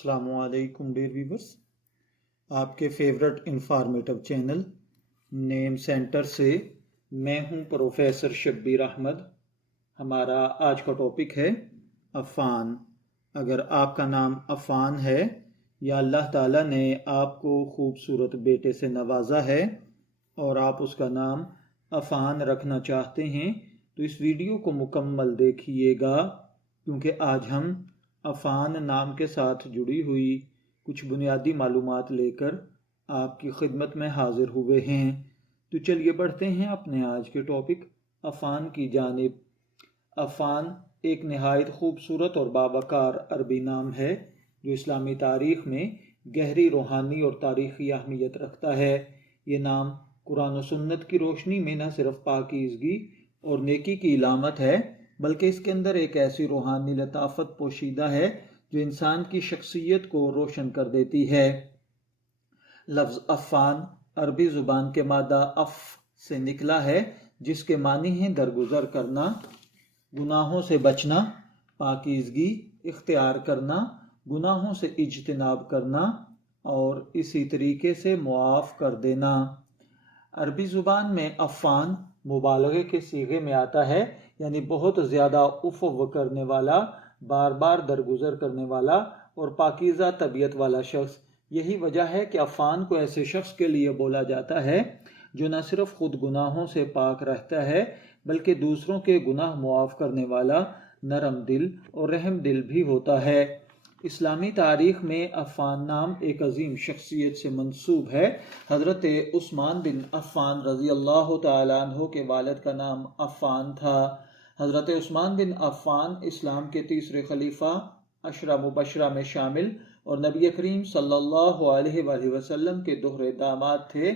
अस्सलाम वालेकुम dear viewers, आपके favourite informative channel name centre से मैं हूं प्रोफेसर शब्बीर अहमद। हमारा आज का टॉपिक है अफ़ान। अगर आपका नाम अफ़ान है या अल्लाह ताला ने आपको खूबसूरत बेटे से नवाजा है और आप उसका नाम अफ़ान रखना चाहते हैं तो इस वीडियो को मुकम्मल देखिएगा, क्योंकि आज हम अफ़ान नाम के साथ जुड़ी हुई कुछ बुनियादी मालूमात लेकर आपकी खिदमत में हाजिर हुए हैं। तो चलिए बढ़ते हैं अपने आज के टॉपिक अफ़ान की जानिब। अफ़ान एक नहायत खूबसूरत और बावकार अरबी नाम है जो इस्लामी तारीख़ में गहरी रूहानी और तारीख़ी अहमियत रखता है। ये नाम कुरान और सुन्नत की रोशनी में न सिर्फ पाकीज़गी और नेकी की इलामत है, बल्कि इसके अंदर एक ऐसी रूहानी लताफत पोशीदा है जो इंसान की शख्सियत को रोशन कर देती है। लफ्ज़ अफ़ान अरबी ज़ुबान के मादा अफ़ से निकला है, जिसके मानी हैं दरगुजर करना, गुनाहों से बचना, पाकीज़गी इख्तियार करना, गुनाहों से इज्तिनाब करना और इसी तरीके से मुआफ़ कर देना। अरबी ज़ुबान में अफ़ान मुबालगे के सीगे में आता है, यानी बहुत ज़्यादा उफ़्व करने वाला, बार बार दरगुजर करने वाला और पाकीज़ा तबीयत वाला शख्स। यही वजह है कि अफ़ान को ऐसे शख्स के लिए बोला जाता है जो न सिर्फ खुद गुनाहों से पाक रहता है, बल्कि दूसरों के गुनाह मुआफ़ करने वाला, नरम दिल और रहम दिल भी होता है। इस्लामी तारीख़ में अफ़ान नाम एक अजीम शख्सियत से मंसूब है। हज़रत उस्मान बिन अफ़ान रज़ी अल्लाह तआला अन्हु के वालिद का नाम अफ़ान था। हज़रत उस्मान बिन अफ़ान इस्लाम के तीसरे खलीफा अशरा मुबशरा में शामिल और नबी करीम सल्लल्लाहु अलैहि वसल्लम के दोहरे दामाद थे।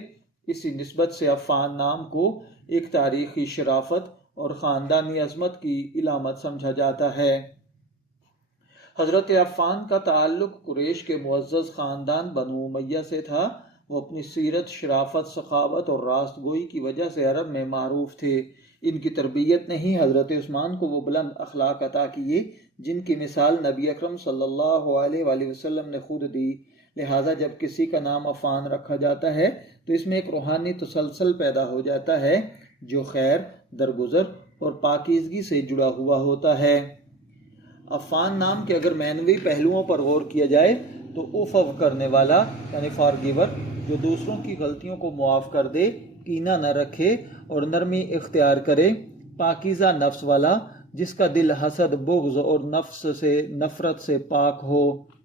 इसी निस्बत से अफ़ान नाम को एक तारीख़ी शराफत और ख़ानदानी अज़मत की इलामत समझा जाता है। हज़रत अफ़ान का ताल्लुक़ कुरैश के मुअज़्ज़ज़ ख़ानदान बनु उमय्या से था। वो अपनी सीरत, शराफत, सखावत और रास्तगोई की वजह से अरब में मारूफ थे। इनकी तरबियत ने ही हज़रत उस्मान को वो बुलंद अखलाक अता किए जिनकी मिसाल नबी अकरम सल्लल्लाहु अलैहि वसल्लम ने खुद दी। लिहाजा जब किसी का नाम अफ़ान रखा जाता है तो इसमें एक रूहानी तसलसल पैदा हो जाता है जो खैर, दरगुजर और पाकीज़गी से जुड़ा हुआ होता है। अफ़ान नाम के अगर मानवी पहलुओं पर गौर किया जाए तो उफ़्व करने वाला यानी फॉरगिवर, जो दूसरों की गलतियों को मुआफ़ कर दे, कीना न रखे और नरमी इख्तियार करे, पाकीज़ा नफ्स वाला, जिसका दिल हसद, बुग़्ज़ और नफ्स से नफ़रत से पाक हो,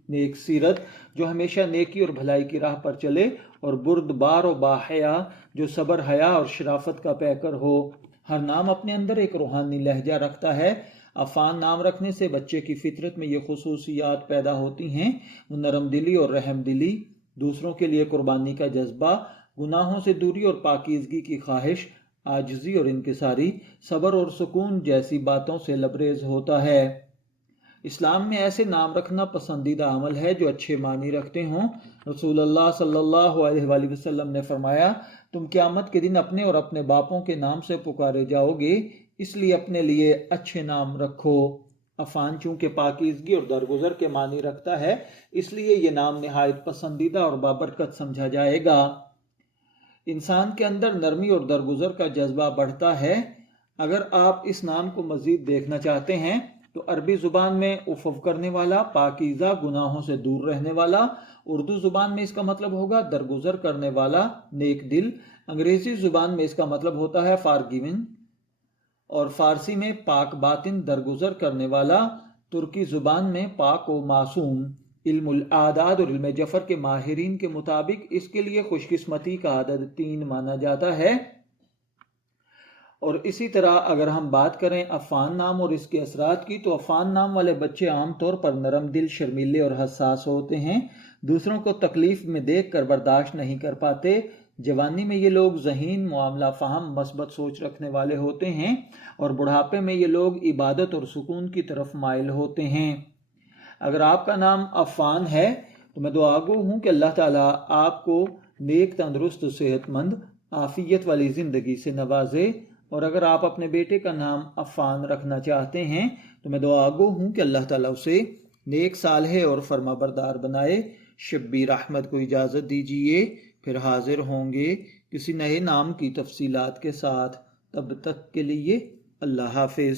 नेक सीरत, जो हमेशा नेकी और भलाई की राह पर चले, और बुर्दबार और बाहया, जो सब्र, हया और शराफत का पैकर हो। हर नाम अपने अंदर एक रूहानी लहजा रखता है। अफ़ान नाम रखने से बच्चे की फितरत में ये खुसूसियात पैदा होती हैं, नरम दिली और रहम दिली, दूसरों के लिए कुर्बानी का जज्बा, गुनाहों से दूरी और पाकीज़गी की ख्वाहिश, आजिज़ी और इनकिसारी, सब्र और सुकून जैसी बातों से लबरेज होता है। इस्लाम में ऐसे नाम रखना पसंदीदा अमल है जो अच्छे मानी रखते हों। रसूलुल्लाह सल्लल्लाहु अलैहि वसल्लम ने फरमाया, तुम क़यामत के दिन अपने और अपने बापों के नाम से पुकारे जाओगे, इसलिए अपने लिए अच्छे नाम रखो। अफ़ान चूँकि पाकीज़गी और दरगुजर के मानी रखता है, इसलिए ये नाम नहायत पसंदीदा और बाबरकत समझा जाएगा। इंसान के अंदर नरमी और दरगुजर का जज्बा बढ़ता है। अगर आप इस नाम को मज़ीद देखना चाहते हैं तो अरबी ज़ुबान में उफ़्व करने वाला, पाकीज़ा, गुनाहों से दूर रहने वाला, उर्दू ज़ुबान में इसका मतलब होगा दरगुजर करने वाला, नेक दिल, अंग्रेज़ी ज़ुबान में इसका मतलब होता है फॉरगिविंग, और फ़ारसी में पाक बातिन, दरगुजर करने वाला, तुर्की ज़ुबान में पाक व मासूम। इल्मुल आदाद और इल्म जफ़र के माहिरीन के मुताबिक इसके लिए खुशकिस्मती का आदद 3 माना जाता है। और इसी तरह अगर हम बात करें अफ़ान नाम और इसके असरात की, तो अफ़ान नाम वाले बच्चे आमतौर पर नरम दिल, शर्मीले और हसास होते हैं, दूसरों को तकलीफ़ में देख कर बर्दाश्त नहीं कर पाते। जवानी में ये लोग ज़हीन, मामला फ़हम, मस्बत सोच रखने वाले होते हैं और बुढ़ापे में ये लोग इबादत और सुकून की तरफ माइल होते हैं। अगर आपका नाम अफ़ान है तो मैं दुआगो हूँ कि अल्लाह ताला आपको नेक, तंदुरुस्त, सेहतमंद, आफ़ियत वाली ज़िंदगी से नवाजे। और अगर आप अपने बेटे का नाम अफ़ान रखना चाहते हैं तो मैं दुआगो हूँ कि अल्लाह ताला उसे نیک صالح اور فرما بردار بنائے۔ شبیر احمد کو اجازت دیجیے، پھر حاضر ہوں گے کسی نئے نام کی تفصیلات کے ساتھ۔ تب تک کے لیے اللہ حافظ۔